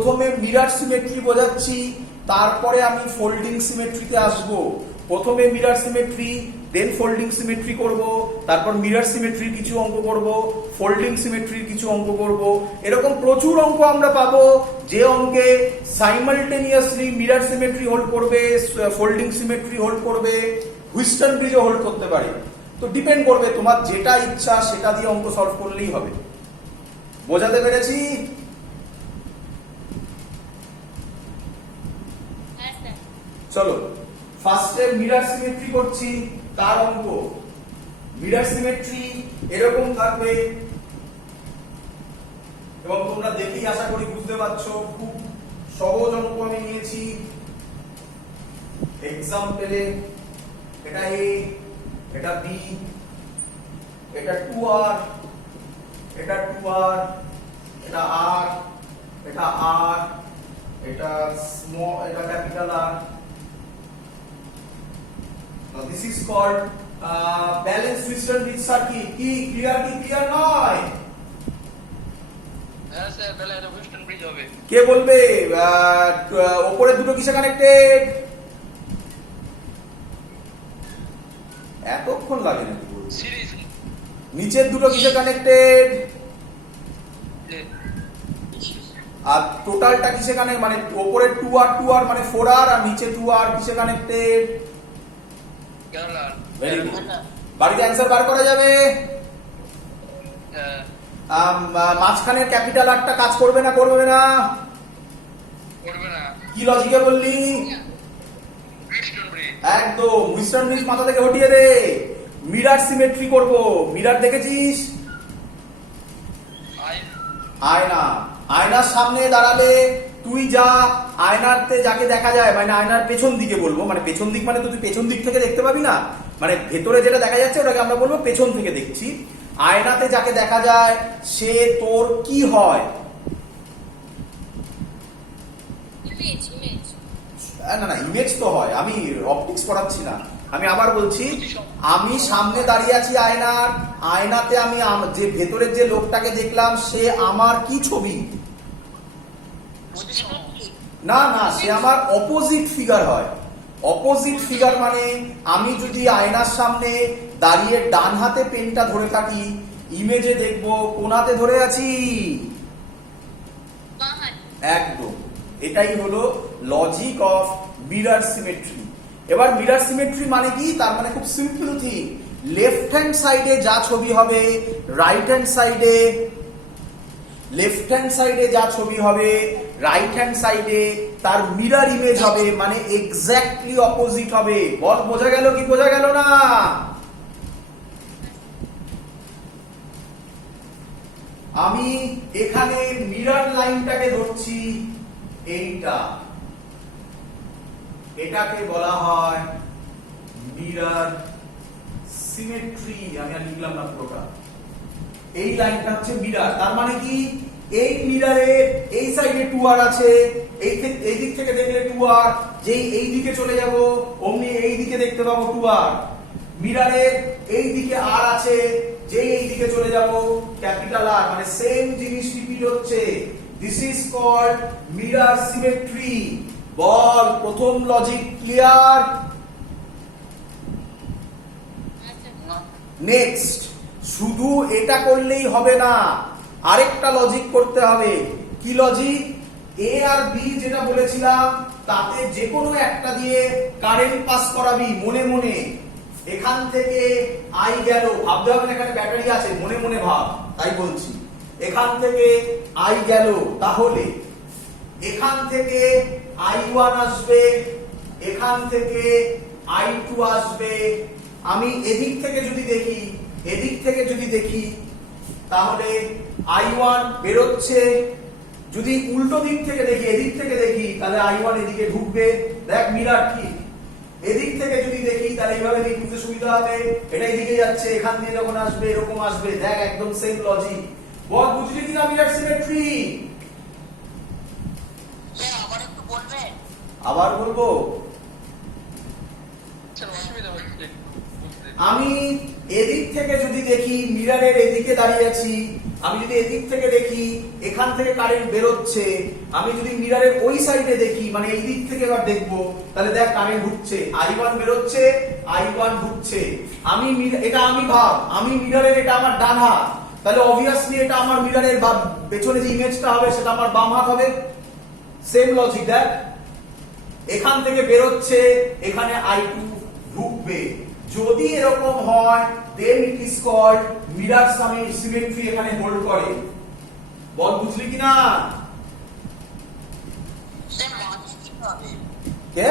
প্রথমে mirror symmetry বোঝাচ্ছি, তারপরে আমি ফোল্ডিং সিমেট্রিতে আসব। প্রথমে মিরর সিমেট্রি, দেন ফোল্ডিং সিমেট্রি করব, তারপর মিরর সিমেট্রির কিছু অঙ্ক করব, ফোল্ডিং সিমেট্রির কিছু অঙ্ক করব। এরকম প্রচুর অঙ্ক আমরা পাবো, যে অঙ্কে সাইমালটেনিয়াসলি মিরর সিমেট্রি হোল্ড করবে, ফোল্ডিং সিমেট্রি হোল্ড করবে, হুইস্টন ব্রিজও হোল্ড করতে পারে। তো ডিপেন্ড করবে তোমার যেটা ইচ্ছা সেটা দিয়ে অঙ্ক সলভ করলেই হবে। বোঝাতে পেরেছি? চলো ফার্স্টে মিরর সিমেট্রি করছি, তার অঙ্ক। মিরর সিমেট্রি এরকম থাকবে এবং তোমরা দেখেই আশা করি বুঝতে পারছো, খুব সহজ অঙ্ক আমি নিয়েছি এক্সাম্পলে। এটা এ, এটা বি, এটা 2r, এটা 2r, এটা r, এটা r, এটা স্মল, এটা capital R. Now this is called balanced Wheatstone bridge circuit. কি ক্লিয়ার? কি ক্লিয়ার নয়? হ্যাঁ স্যার, তাহলে এটা হুইস্টন ব্রিজ হবে। কে বলবে উপরে দুটো কিসে কানেক্টেড? এতক্ষণ লাগে নাকি বলতে? সিরিজ। নিচের দুটো কিসে কানেক্টেড? আর টোটালটা কিসে কানেক্ট, মানে উপরে 2r মানে 4r, আর নিচে 2r কিসে কানেক্টেড? Very good. বাড়িতে অ্যান্সার বার করা যাবে? মাঝখানের ক্যাপিটাল আরটা কাজ করবে না? করবে না? করবে না। কি লজিকে বললি? Wheatstone bridge. একদম, হুইস্টন ব্রিজ মাথা থেকে হটিয়ে দে। মিরর সিমেট্রি করব। মিরর দেখেছিস? আয়না। আয়নার সামনে দাঁড়ালে তুই যা আয়নাতে যাকে দেখা যায়, মানে আয়নার পেছন দিকে বলবো, মানে পেছন দিক মানে তো তুই পেছন দিক থেকে দেখতে পাবি না, মানে ভেতরে যেটা দেখা যাচ্ছে ওটাকে আমরা বলবো পেছন থেকে দেখছি। আয়নাতে যাকে দেখা যায় সে তোর কি হয়? না না, ইমেজ তো হয়। আমি অপটিক্স পড়াচ্ছি না, আমি আবার বলছি। আমি সামনে দাঁড়িয়ে আছি আয়নার, আয়নাতে আমি যে ভেতরের যে লোকটাকে দেখলাম সে আমার কি ছবি? না না, সে আমার অপোজিট ফিগার হয়। অপোজিট ফিগার মানে আমি যদি আয়নার সামনে দাঁড়িয়ে ডান হাতে পেনটা ধরে থাকি, ইমেজে দেখবো কোন হাতে ধরে আছি? একদম, এটাই হলো লজিক অফ মিরর সিমেট্রি। এবার মিরর সিমেট্রি মানে কি? তার মানে খুব সিম্পল থিং, লেফট হ্যান্ড সাইডে যা ছবি হবে, রাইট হ্যান্ড সাইডে, লেফট হ্যান্ড সাইডে যা ছবি হবে, রাইট হ্যান্ড সাইডে তার মিরর ইমেজ হবে, মানে এক্স্যাক্টলি অপোজিট হবে। বল, বোঝা গেল কি বোঝা গেল না? আমি এখানে মিরর লাইনটাকে ধরছি, এইটা, এটাকে বলা হয় মিরর সিমেট্রি। আমি আর লিখলাম না পুরোটা। এই লাইনটা হচ্ছে মিরর। তার মানে কি? এই মিররে এই সাইডে 2r আছে, এই দিক থেকে দেখলে 2r, যেই এই দিকে চলে যাব অমনি এই দিকে দেখতে পাবো 2r। মিররের এই দিকে r আছে, যেই এই দিকে চলে যাব ক্যাপিটাল R, মানে সেম জিনিস রিপিট হচ্ছে। This is called mirror symmetry. বল, প্রথম লজিক ক্লিয়ার? নেক্সট, শুধু এটা করলেই হবে না, আরেকটা লজিক করতে হবে। কি লজিক? এ আর বি যেটা বলেছিলাম তাতে যে কোনো একটা দিয়ে কারেন্ট পাস করাবি মনে মনে। এখান থেকে আই গেল, ভাবতে হবে না এখানে ব্যাটারি আছে, মনে মনে ভাব, তাই বলছি। এখান থেকে আই গেল, তাহলে এখান থেকে I1 আসবে, এখান থেকে I2 আসবে। আমি এদিক থেকে যদি দেখি, এদিক থেকে যদি দেখি, তাহলে I1 বেরোচ্ছে। যদি উল্টো দিক থেকে দেখি, এদিক থেকে দেখি, তাহলে I1 এদিকে ঢুকবে। দেখ মিরর ঠিক। এদিক থেকে যদি দেখি তাহলে এইভাবে বুঝতে সুবিধা হবে, এটা এদিকে যাচ্ছে, এখান দিয়ে যখন আসবে এরকম আসবে। দেখ একদম সেম লজিক। বল, বুঝলি কিনা মিরর সিমেট্রি? আবার একটু বলবে? আবার বলবো? আমি এদিক থেকে যদি দেখি, মিররের এদিকে দাঁড়িয়ে আছি, আমি যদি এদিক থেকে দেখি এখান থেকে কারেন্ট বেরোচ্ছে, আমি যদি মিররের ওই সাইডে দেখি মানে এই দিক থেকে এবার দেখবো, তাহলে দেখ কারেন্ট ঢুকছে, I1 বেরোচ্ছে, I1 ঢুকছে। এটা আমি ভাব, আমি মিররের এটা আমার ডান হাত, তাহলে অবভিয়াসলি এটা আমার মিররের পেছনে যে ইমেজটা হবে সেটা আমার বাম হাত হবে। সেম লজিক দেখ, এখান থেকে বেরোচ্ছে, এখানে I2 ঢুকবে। যদি এরকম হয় then it is called mirror symmetry এখানে হোল্ড করে। বল বুঝলি কিনা? স্যার মাঝে কি হবে? কে?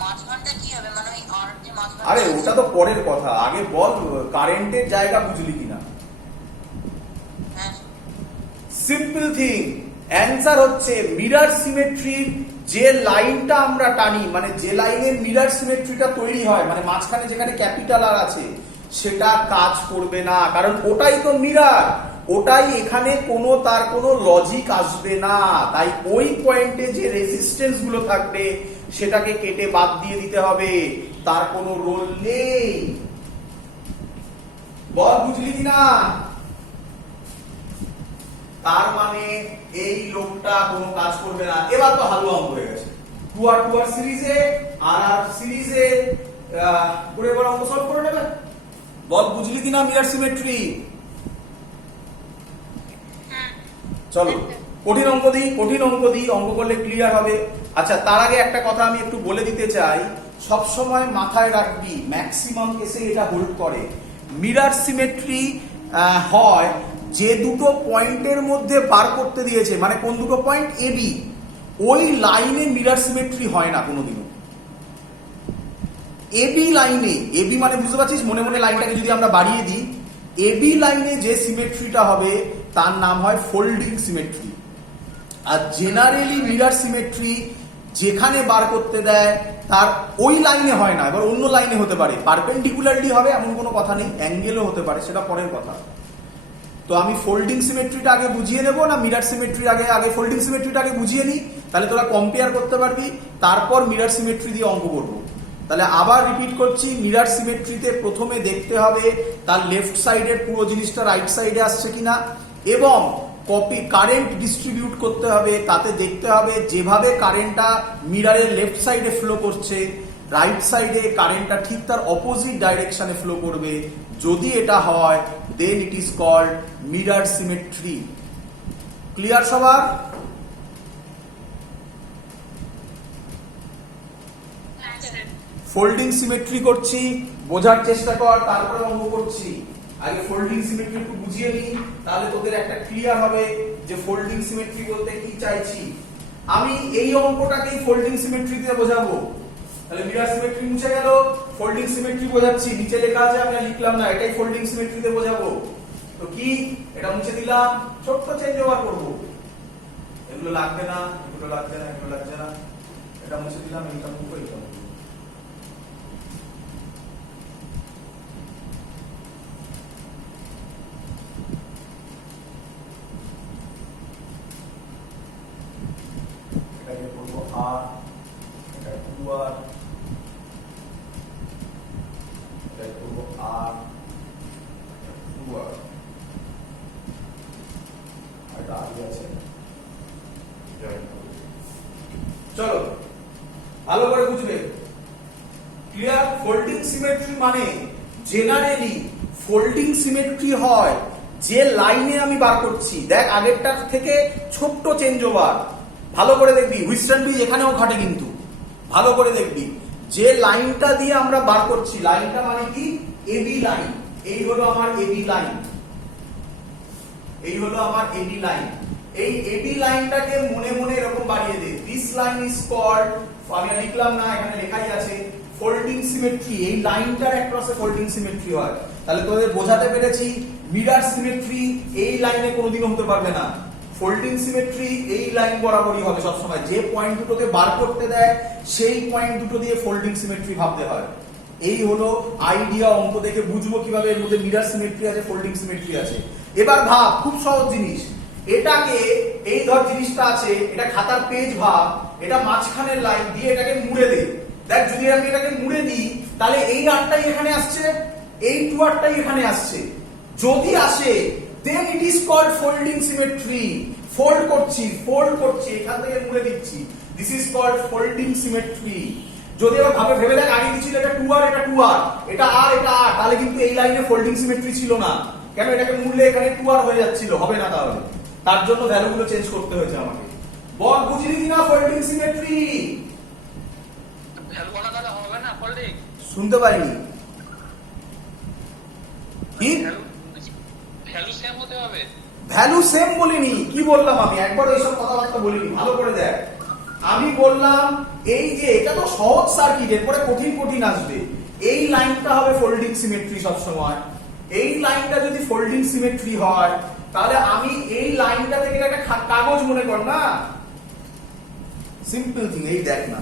মাঝখানটা কি হবে, মানে ওই আর যে মাঝখানটা? আরে ওটা তো পরের কথা, আগে বল কারেন্টের জায়গা বুঝলি কিনা। হ্যাঁ সিম্পল থিং, অ্যান্সার হচ্ছে মিরর সিমেট্রির যে লাইনটা আমরা টানি, মানে যে লাইনের মিরর সিমেট্রিটা তৈরি হয়, মানে মাঝখানে যেখানে ক্যাপিটাল আর আছে সেটা কাজ করবে না, কারণ ওটাই তো মিরর, ওটাই এখানে তার কোনো লজিক আসবে না। তাই ওই পয়েন্টে যে রেজিস্ট্যান্স গুলো থাকবে সেটাকে কেটে বাদ দিয়ে দিতে হবে, তার কোনো রোল নেই। বল বুঝলি কিনা? তার মানে এই লোকটা কোনো কাজ করবে না। এবার তো হালুয়া অঙ্ক হয়ে গেছে, 2R সিরিজে আর সিরিজে করে এবার অঙ্ক সলভ করে নেবে। বল বুঝলি কিনা মিরর সিমেট্রি? চলো কঠিন অঙ্ক দিই, অঙ্ক করলে ক্লিয়ার হবে। আচ্ছা তার আগে একটা কথা আমি একটু বলে দিতে চাই, সব সময় মাথায় রাখবি ম্যাক্সিমাম কেসে এটা হোল্ড করে। মিরর সিমেট্রি হয় যে দুটো পয়েন্টের মধ্যে বার করতে দিয়েছে, মানে কোন দুটো পয়েন্ট এ বি, ওই লাইনে মিরর সিমেট্রি হয় না কোনোদিনও। এবি লাইনে, এবি মানে বুঝতে পারছিস, মনে মনে লাইনটাকে যদি আমরা বাড়িয়ে দিই, এবি লাইনে যে সিমেট্রিটা হবে তার নাম হয় folding symmetry. Are generally mirror symmetry যেখানে বার করতে দেয় তার ওই লাইনে হয় না, এবার অন্য লাইনে হতে পারে, পারপেন্ডিকুলারলি হবে এমন কোনো কথা নেই, অ্যাঙ্গেলও হতে পারে, সেটা পরের কথা। তো আমি ফোল্ডিং সিমেট্রিটা আগে বুঝিয়ে নেবো না মিরর সিমেট্রির আগে ফোল্ডিং সিমেট্রিটা আগে বুঝিয়ে নিই, তাহলে তোরা কম্পেয়ার করতে পারবি, তারপর মিরর সিমেট্রি দিয়ে অঙ্ক করবো। তাহলে আবার রিপিট করছি, মিরর সিমেট্রিতে প্রথমে দেখতে হবে তার লেফট সাইডের পুরো জিনিসটা রাইট সাইডে আসছে কিনা, এবং কারেন্ট ডিস্ট্রিবিউট করতে হবে, তাতে দেখতে হবে যেভাবে কারেন্টটা মিররের লেফট সাইডে ফ্লো করছে, রাইট সাইডে কারেন্টটা ঠিক তার অপোজিট ডাইরেকশনে ফ্লো করবে। যদি এটা হয় then it is called mirror symmetry. Clear সবার? ফোল্ডিং সিমেট্রি করছি, বোঝার চেষ্টা কর, তারপরে অঙ্ক করছি। আগে ফোল্ডিং সিমেট্রি একটু বুঝিয়ে নিই, তাহলে তোদের একটা ক্লিয়ার হবে যে ফোল্ডিং সিমেট্রি বলতে কি চাইছি। আমি এই অঙ্কটাকেই ফোল্ডিং সিমেট্রি দিয়ে বোঝাবো। তাহলে মিরর সিমেট্রি মুছে গেল, ফোল্ডিং সিমেট্রি বোঝাচ্ছি, নিচে লেখা আছে আমরা লিখলাম না, এটাই ফোল্ডিং সিমেট্রি দিয়ে বোঝাবো। তো কি, এটা মুছে দিলাম, ছোট্ট চেঞ্জ ওভার করবো, এগুলো লাগবে না, এগুলো লাগবে না, এগুলো লাগবে না, এটা মুছে দিলাম, এইটা মুখো, এইটা মুখো। এটাকে করবো আর, এটা 2R, এটাকে করবো আর 2R, এটা আগে আছে। চলো ভালো করে বুঝবে, ক্লিয়ার? ফোল্ডিং সিমেট্রি মানে জেনারেলি ফোল্ডিং সিমেট্রি হয় যে লাইনে আমি বার করছি। দেখ আগেরটার থেকে ছোট্ট চেঞ্জ ওভার, ভালো করে দেখবি, হুইস্টন ব্রিজ এখানেও খাটে কিন্তু, ভালো করে দেখবি যে লাইনটা দিয়ে আমরা বার করছি, লাইনটা মানে কি এবি লাইন, এই হলো আমার এবি লাইন, এই হলো আমার এবি লাইন। এই এবি লাইনটাকে মনে মনে এরকম বাড়িয়ে দে, দিস লাইন ইজ কল্ড, আমি লিখলাম না, এখানে লেখাই আছে ফোল্ডিং সিমেট্রি। এই লাইনটার অ্যাক্রসে ফোল্ডিং সিমেট্রি হয়। তাহলে তোদের বোঝাতে পেরেছি মিরর সিমেট্রি এই লাইনে কোনোদিনও হতে পারবে না, ফোল্ডিং সিমেট্রি এই লাইন বরাবরই হবে সবসময়। যে পয়েন্ট দুটোকে বার করতে দেয় সেই পয়েন্ট দুটো দিয়ে ফোল্ডিং সিমেট্রি ভাবতে হয়। এই হলো আইডিয়া, অঙ্ক দেখে বুঝবো কিভাবে এর মধ্যে মিরর সিমেট্রি আছে, ফোল্ডিং সিমেট্রি আছে। এবার ভাব, খুব সহজ জিনিস, এটাকে এই ধর জিনিসটা আছে, এটা খাতার পেজ ভাব, এটা মাঝখানের লাইন দিয়ে এটাকে মুড়ে দে। দেখ যদি আমি এটাকে মুড়ে দিই তাহলে এই আরটাই এখানে আসছে, এই 2Rটাই এখানে আসছে, যদি আসে then it is called folding symmetry. Fold করছি এখান থেকে মুড়ে দিচ্ছি, this is called folding symmetry. যদি আবার ভেবে দেখ আগে কি ছিল, এটা 2r এটা 2r, এটা r এটা r, তাহলে কিন্তু এই লাইনে ফোল্ডিং সিমেট্রি ছিল না। কেন? এটাকে মুড়লে এখানে 2r হয়ে যাচ্ছিল, হবে না, তাহলে তার জন্য ভ্যালুগুলো চেঞ্জ করতে হয়েছে আমাকে। বল বুঝলি কিনা ফোল্ডিং সিমেট্রি? ভ্যালু বলা তাহলে হবে না ফোল্ডিং? শুনতে পারিনি কি? ভ্যালু সেম হতে হবে? ভ্যালু সেম বলিনি, কি বললাম আমি? একবার এইসব কথাবার্তা বলিনি, ভালো করে দেখ। আমি বললাম এই যে এটা তো সহজ সার্কিট, এরপরে কঠিন আসবে। এই লাইনটা হবে ফোল্ডিং সিমেট্রি সব সময়। এই লাইনটা যদি ফোল্ডিং সিমেট্রি হয় তাহলে আমি এই লাইনটা থেকে একটা কাগজ মনে কর না, সিম্পল থিং। এই দেখ না,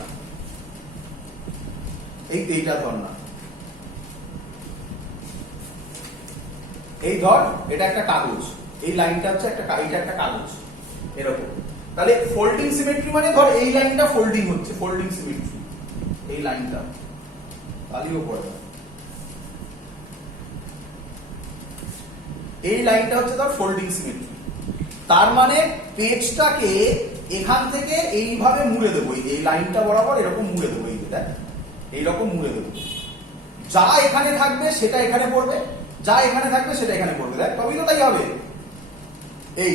এইটা ধর না, এই ধর, এটা একটা কাগজ, এই লাইনটা হচ্ছে এটা একটা কাগজ এরকম। তাহলে ফোল্ডিং সিমেট্রি মানে ধর এই লাইনটা ফোল্ডিং হচ্ছে, ফোল্ডিং সিমেট্রি এই লাইনটা, তাহলেও পড়ে এই লাইনটা হচ্ছে ধর ফোল্ডিং সিমেট্রি। তার মানে পেজটাকে এখান থেকে এইভাবে মুড়ে দেবো, এই লাইনটা বরাবর এরকম মুড়ে দেবো, এই দেখ এইরকম মুড়ে দেবো। যা এখানে থাকবে সেটা এখানে পড়বে, যা এখানে থাকবে সেটা এখানে পড়বে, দেখ তবেই তো তাই হবে। এই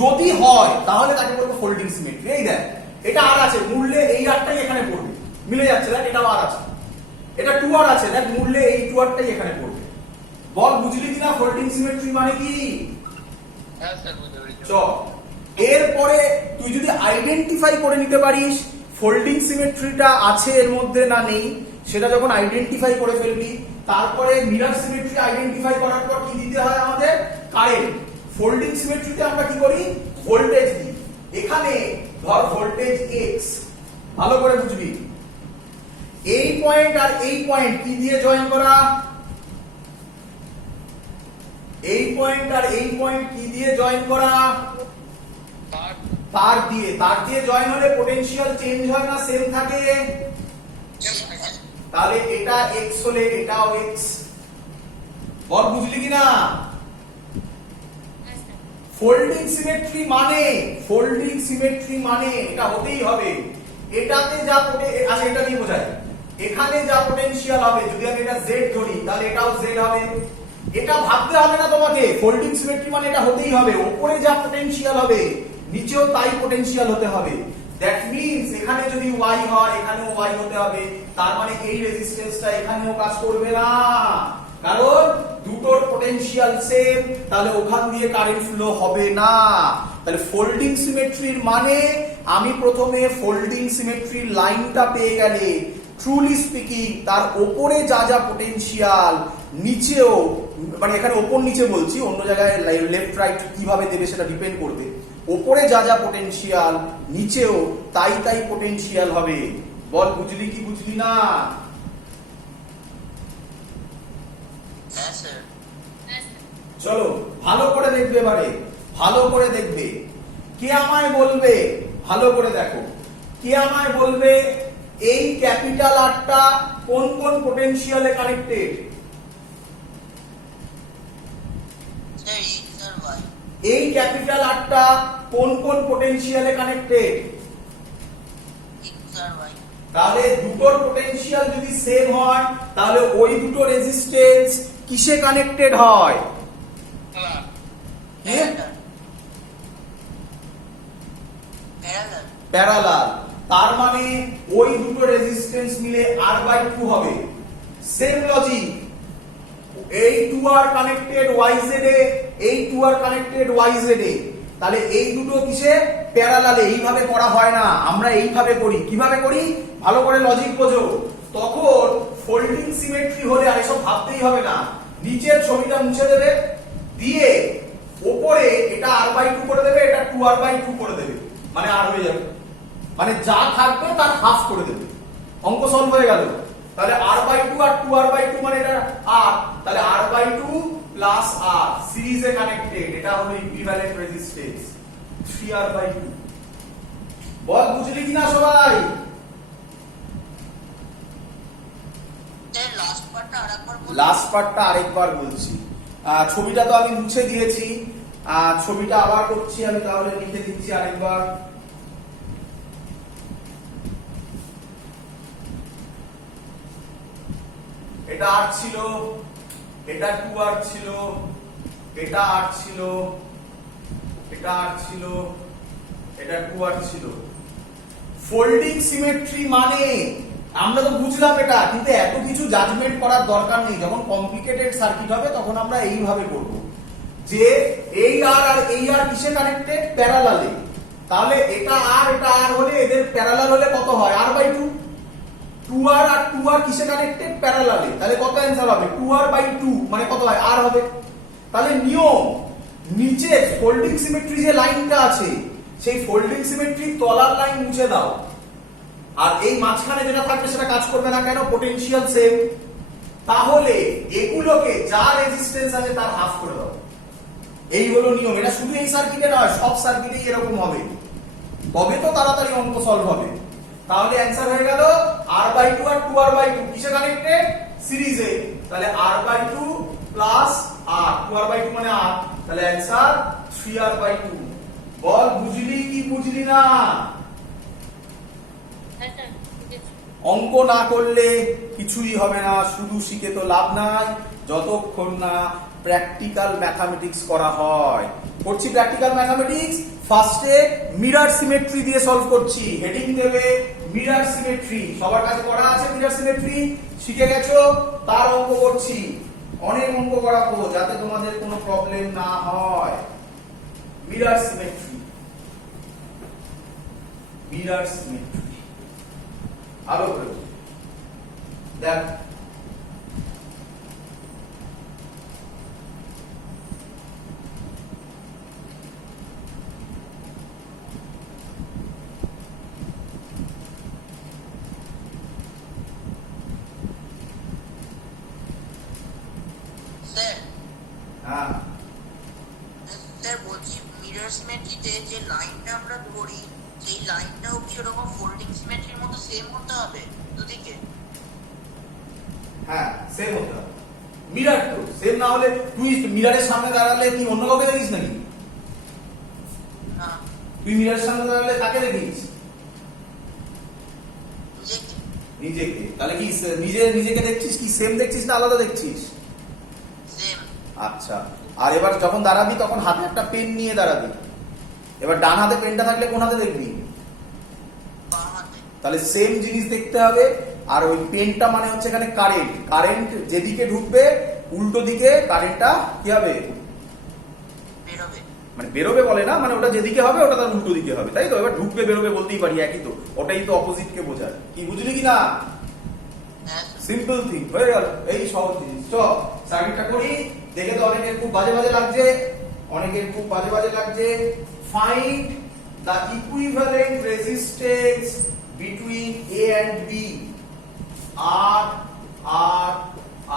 যদি হয় তাহলে তাকে বলবো ফোল্ডিং সিমেট্রি। এই দেখ এটা আর আছে, মুড়লে এই আরটাই এখানে পড়বে, মিলে যাচ্ছে, দেখ এটাও আর আছে, এটা 2r আছে, দেখ মুড়লে এই 2rটাই এখানে পড়বে। বল বুঝলি কিনা ফোল্ডিং সিমেট্রি মানে কি? হ্যাঁ স্যার বুঝতে পেরেছি। চ এরপরে তুই যদি আইডেন্টিফাই করে নিতে পারিস ফোল্ডিং সিমেট্রিটা আছে এর মধ্যে না নেই, সেটা যখন আইডেন্টিফাই করে ফেলবি, তারপরে মিরর সিমেট্রি আইডেন্টিফাই করার পর কি দিতে হয় আমাদের? কারেন্ট। ফোল্ডিং সিমেট্রিতে আমরা কি করি? ভোল্টেজ দিই। এখানে ধর ভোল্টেজ x, ভালো করে বুঝবি। এই পয়েন্ট আর এই পয়েন্ট কি দিয়ে জয়েন করা? এই পয়েন্ট আর এই পয়েন্ট কি দিয়ে জয়েন করা? তার দিয়ে। তার দিয়ে জয়েন হলে পটেনশিয়াল চেঞ্জ হয় না, সেম থাকে? তাহলে এটা x হলে এটাও x। বল বুঝলি কিনা? ফোল্ডিং সিমেট্রি মানে এটা হতেই হবে। এটাতে যা আচ্ছা এটা দিয়ে বোঝায়, এখানে যা পটেনশিয়াল হবে, যদি আমি এটা z ধরি তাহলে এটাও z হবে। এটা ভাবতে হবে না তোমাকে, ফোল্ডিং সিমেট্রি মানে এটা হতেই হবে। উপরে যা পটেনশিয়াল হবে নিচেও তাই পটেনশিয়াল হতে হবে। দ্যাট মিন্স এখানে যদি y হয় এখানেও y হতে হবে। তার মানে এই রেজিস্ট্যান্সটা এখানেও কাজ করবে না, কারণ দুটোর পটেনশিয়াল সেম, তাহলে ওখান দিয়ে কারেন্ট ফ্লো হবে না। তাহলে ফোল্ডিং সিমেট্রির মানে আমি প্রথমে ফোল্ডিং সিমেট্রির লাইনটা পেয়ে গেলে ট্রুলি স্পিকিং তার ওপরে যা যা পটেনশিয়াল, নিচেও, মানে এখানে ওপর নিচে বলছি, অন্য জায়গায় লেফট রাইট কিভাবে দেবে সেটা ডিপেন্ড করবে। ওপরে যা যা পটেনশিয়াল নিচেও তাই তাই পটেনশিয়াল হবে। বল বুঝলি কি বুঝলি না? হ্যাঁ স্যার। চলো ভালো করে দেখবে, এবারে ভালো করে দেখবে। কে আমায় বলবে, ভালো করে দেখো, কে আমায় বলবে এই ক্যাপিটাল আরটা কোন কোন পটেনশিয়ালে কানেক্টেড? স্যার x আর y। এই ক্যাপিটাল আরটা কোন কোন পটেনশিয়ালে কানেক্টেড? x আর y। তাহলে দুটোর পটেনশিয়াল যদি সেম হয় তাহলে ওই দুটো রেজিস্ট্যান্স কিসে কানেক্টেড হয়? প্যারালাল। তার মানে ওই দুটো রেজিস্ট্যান্স মিলে r/2 হবে। সেম লজিক, এই 2r কানেক্টেড yz এ, এই 2r কানেক্টেড yz এ, তাহলে এই দুটো কিসে? প্যারালালে। এইভাবে করা হয় না, আমরা এইভাবে করি। কিভাবে করি? ভালো করে লজিক বোঝো। তখন ফোল্ডিং সিমেট্রি হলে আর এসব ভাবতেই হবে না, নিচের ছবিটা মুছে দেবে, দিয়ে উপরে এটা r/2 করে দেবে, এটা 2r/2 করে দেবে, মানে r হয়ে যাবে, মানে যা থাকবে তার হাফ করে দেবে। অঙ্ক সলভ হয়ে গেল। তাহলে r/2 আর 2r/2 মানে এটা r, তাহলে r/2 প্লাস r সিরিজে কানেক্টেড, এটা হলো ইকুইভ্যালেন্ট রেজিস্ট্যান্স 3r/2। বল বুঝলি কিনা সবাই? স্যার লাস্ট পার্টটা আরেকবার বলুন। লাস্ট পার্টটা আরেকবার বলছি। ছবিটা তো আমি মুছে দিয়েছি, ছবিটা আবার করছি আমি, তাহলে লিখে দিচ্ছি আরেকবার। এটা 8 ছিল, এটা 2r ছিল, এটা 8 ছিল, এটা 8 ছিল, এটা 2r ছিল। ফোল্ডিং সিমেট্রি মানে আমরা তো বুঝলাম এটা, কিন্তু এত কিছু জাজমেন্ট করার দরকার নেই। যখন কমপ্লিকেটেড সার্কিট হবে তখন আমরা এইভাবে করব, যে এই আর আর এই আর কিসে কানেক্টেড? প্যারালালে। তাহলে এটা আর এটা আর হলে এদের প্যারালাল হলে কত হয়? r/2। 2r আর 2r কিসে কানেক্টেড? প্যারালালে। তাহলে কত অ্যান্সার হবে? 2r/2 মানে কত হয়? r হবে। তাহলে নিয়ম, নিচে ফোল্ডিং সিমেট্রি যে লাইনটা আছে সেই ফোল্ডিং সিমেট্রির তলার লাইন মুছে দাও, আর এই মাঝখানে যেটা থাকবে সেটা কাজ করবে না। কেন? Potential same. তাহলে এগুলোকে যা রেজিস্ট্যান্স আছে তার হাফ করে দাও। এই হলো নিয়ম। এটা শুধু এই সার্কিটে নয়, সব সার্কিটেই এরকম হবে, তবে তো তাড়াতাড়ি অঙ্ক সলভ হবে। তাহলে অ্যান্সার হয়ে গেল r/2 আর 2r/2 কিসে কানেক্টেড? সিরিজে। তাহলে r/2 প্লাস r, 2r/2 মানে r, তাহলে অ্যান্সার 3r/2। বল বুঝলি কি বুঝলি না? অঙ্ক না করলে কিছুই হবে না, শুধু শিখে তো লাভ নাই যতক্ষণ না প্র্যাকটিক্যাল ম্যাথামেটিক্স করা হয়। করছি প্র্যাকটিক্যাল ম্যাথামেটিক্স। ফার্স্টে মিরর সিমেট্রি দিয়ে সলভ করছি। হেডিং দেবে মিরর সিমেট্রি। সবার কাছে করা আছে মিরর সিমেট্রি? শিখে গেছো? তার অঙ্ক করছি। অনেক অঙ্ক করাবো যাতে তোমাদের কোনো প্রবলেম না হয়। মিরর সিমেট্রি, মিরর সিমেট্রি আরো করে দেখ। স্যার, হ্যাঁ স্যার বলছি মিরর সিমেট্রিতে যে লাইনটা আমরা ধরি সেই লাইনটাও কি ওরকম ফোল্ডিং সিমেট্রির মতো সেম হতে হবে দুদিকে? হ্যাঁ সেম হতে হবে। মিরর তো সেম না হলে তুই মিররের সামনে দাঁড়ালে কি অন্য কাউকে দেখিস নাকি? না, তুই মিররের সামনে দাঁড়ালে কাকে দেখিস? নিজেকে। নিজেকে। তাহলে কি নিজেকে দেখছিস কি সেম দেখছিস না আলাদা দেখছিস? সেম। আচ্ছা, আর এবার যখন দাঁড়াবি তখন হাতে একটা পেন নিয়ে দাঁড়াবি। এবার ডান হাতে পেনটা থাকলে কোন হাতে দেখবি? বাম হাতে। তাহলে সেম জিনিস দেখতে হবে। আর ওই পেনটা মানে হচ্ছে এখানে কারেন্ট, কারেন্ট যেদিকে ঢুকবে উল্টো দিকে কারেন্টটা কি হবে? বেরোবে। মানে বেরোবে বলে না, মানে ওটা যেদিকে হবে ওটা তার উল্টো দিকে হবে, তাই তো? এবার ঢুকবে বেরোবে বলতেই পারি, একই তো, ওটাই তো অপোজিট কে বোঝায়। কি বুঝলি কি না? হ্যাঁ। সিম্পল থিং হয়ে গেল, এই সহজ জিনিস। চ সার্কিটটা করি। দেখে তো অনেকের খুব বাজে বাজে লাগছে, অনেকের খুব বাজে বাজে লাগছে। Find the equivalent resistance between A and B. আর আর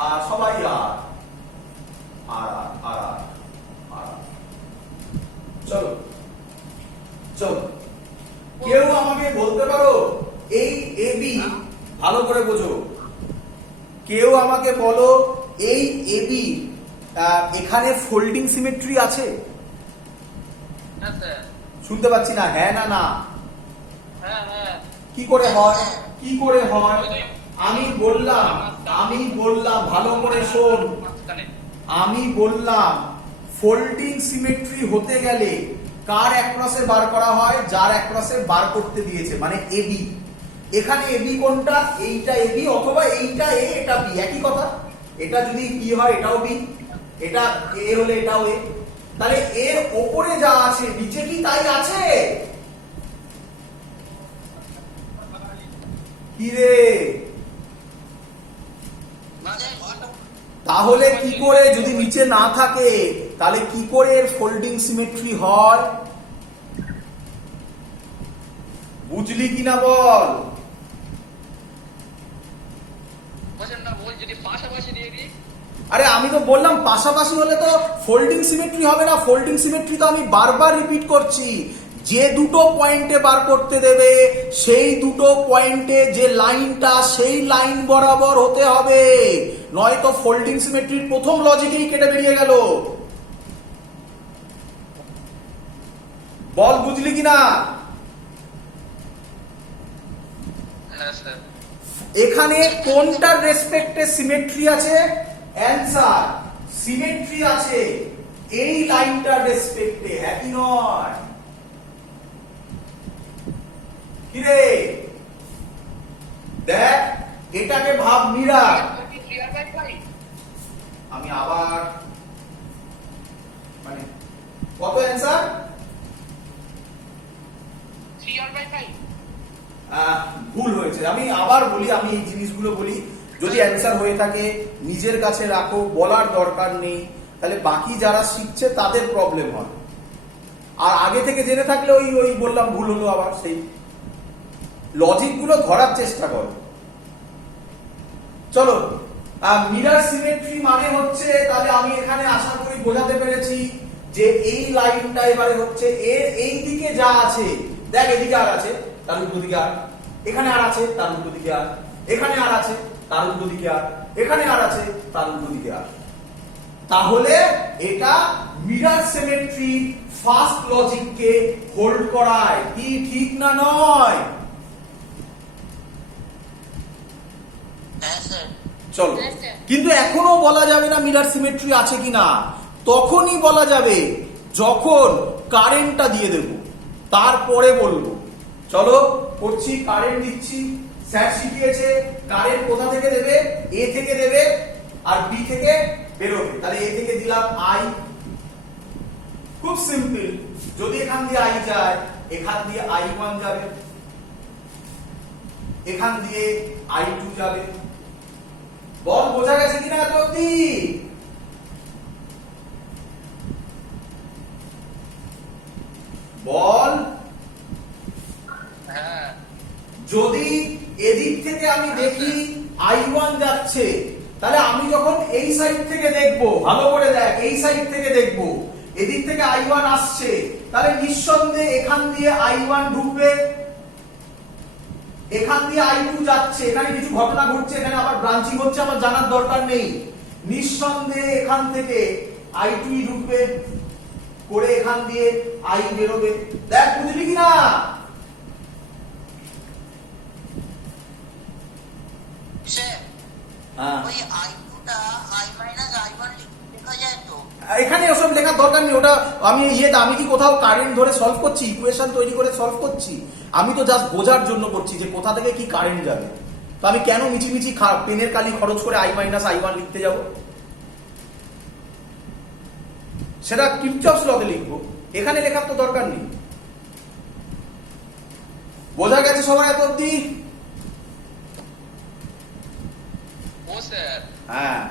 আর সবাই আর আর আর আর আর চলো চলো, কেউ আমাকে বলতে পারো এই এবি, ভালো করে বোঝো, কেউ আমাকে বলো এই এবি এখানে ফোল্ডিং সিমেট্রি আছে? হ্যাঁ স্যার। শুনতে পাচ্ছি না, হ্যাঁ না না? হ্যাঁ হ্যাঁ। কি করে হয়? কি করে হয়? আমি বললাম ভালো করে শোন, মাঝখানে। আমি বললাম ফোল্ডিং সিমেট্রি হতে গেলে কার অ্যাক্রসে বার করা হয়? যার অ্যাক্রসে বার করতে দিয়েছে, মানে এবি। এখানে এবি কোনটা? এইটা এবি, অথবা এইটা এ এটা বি, একই কথা। এটা যদি বি হয় এটাও বি, এটা এ হলে এটাও এ। তাহলে এর ওপরে যা আছে নিচে কি তাই আছে? কি রে? তাহলে কি করে, যদি নিচে না থাকে তাহলে কি করে এর ফোল্ডিং সিমেট্রি হয়? বুঝলি কিনা বল? বলছেন না, বল যদি পাশাপাশি দিয়ে দিই। আরে আমি তো বললাম পাশাপাশি হলে তো ফোল্ডিং সিমেট্রি হবে না। ফোল্ডিং সিমেট্রি তো আমি বারবার রিপিট করছি, যে দুটো পয়েন্টে বার করতে দেবে সেই দুটো পয়েন্টে যে লাইনটা সেই লাইন বরাবর হতে হবে। নয়তো ফোল্ডিং সিমেট্রির প্রথম লজিকেই কেটে বেরিয়ে গেল। বল বুঝলি কিনা? হ্যাঁ স্যার। এখানে কোনটার রেসপেক্টে সিমেট্রি আছে? অ্যান্সার সিমেট্রি আছে এই লাইনটার রেসপেক্টে, হ্যাঁ কি নয়? কি রে দেখ, এটাকে ভাব মিরার। আমি আবার মানে কত অ্যান্সার? ভুল হয়েছে। আমি আবার বলি, আমি এই জিনিসগুলো বলি, যদি অ্যান্সার হয়ে থাকে নিজের কাছে রাখো, বলার দরকার নেই, তাহলে বাকি যারা শিখছে তাদের প্রবলেম হয়। আর আগে থেকে জেনে থাকলে ওই ওই বললাম ভুল হলো, আবার সেই লজিক গুলো ধরার চেষ্টা করো। চলো, মিরার সিমেট্রি মানে হচ্ছে, তাহলে আমি এখানে আশা করি বোঝাতে পেরেছি যে এই লাইনটা এবারে হচ্ছে এর এই দিকে যা আছে, দেখ এদিকে আর আছে তার উল্টো দিকে আর, এখানে আর আছে তার উল্টো দিকে আর, এখানে আর আছে তার উল্টো দিকে আর, এখানে আর আছে তার উল্টো দিকে আর। তাহলে এটা মিরার সিমেট্রি ফার্স্ট লজিককে হোল্ড করায়। কি ঠিক না নয়? হ্যাঁ স্যার। চলো, হ্যাঁ, স্যার। কিন্তু এখনো বলা যাবে না মিরার সিমেট্রি আছে কিনা। তখনই বলা যাবে যখন কারেন্টটা দিয়ে দেব, তারপরে বলবো। চলো করছি, কারেন্ট দিচ্ছি। স্যার শিখিয়েছে কারেন্ট কোথা থেকে দেবে? এ থেকে দেবে আর বি থেকে বেরোবে। তাহলে এ থেকে দিলাম আই। খুব সিম্পল, যদি এখান দিয়ে আই যায়, এখান দিয়ে I1 যাবে, এখান দিয়ে I2 যাবে। বল বোঝা গেছে কিনা এত অব্দি? বল। হ্যাঁ। যদি এদিক থেকে আমি দেখি I1 যাচ্ছে, তাহলে আমি যখন এই সাইড থেকে দেখবো, ভালো করে দেখ, এই সাইড থেকে দেখবো, এদিক থেকে I1 আসছে, তাহলে নিঃসন্দেহে এখান দিয়ে I1 ঢুকবে, এখান দিয়ে I2 যাচ্ছে। এখানে কিছু ঘটনা ঘটছে, এখানে আবার ব্রাঞ্চিং হচ্ছে, আমার জানার দরকার নেই। নিঃসন্দেহে এখান থেকে I2 ঢুকবে, করে এখান দিয়ে I বেরোবে। দেখ বুঝলি কিনা? স্যার, হ্যাঁ, ওই I2টা I minus I1 লেখা যায় তো? এখানে ওসব লেখার দরকার নেই। ওটা আমি আমি কি কোথাও কারেন্ট ধরে সলভ করছি, ইকুয়েশন তৈরি করে সলভ করছি? আমি তো জাস্ট বোঝার জন্য করছি যে কোথা থেকে কি কারেন্ট যাবে। তো আমি কেন মিছিমিছি পেনের কালি খরচ করে I মাইনাস I1 লিখতে যাব? সেটা কিরচফস লতে লিখবো, এখানে লেখার তো দরকার নেই। বোঝা গেছে সবাই এত অব্দি? ও স্যার। হ্যাঁ।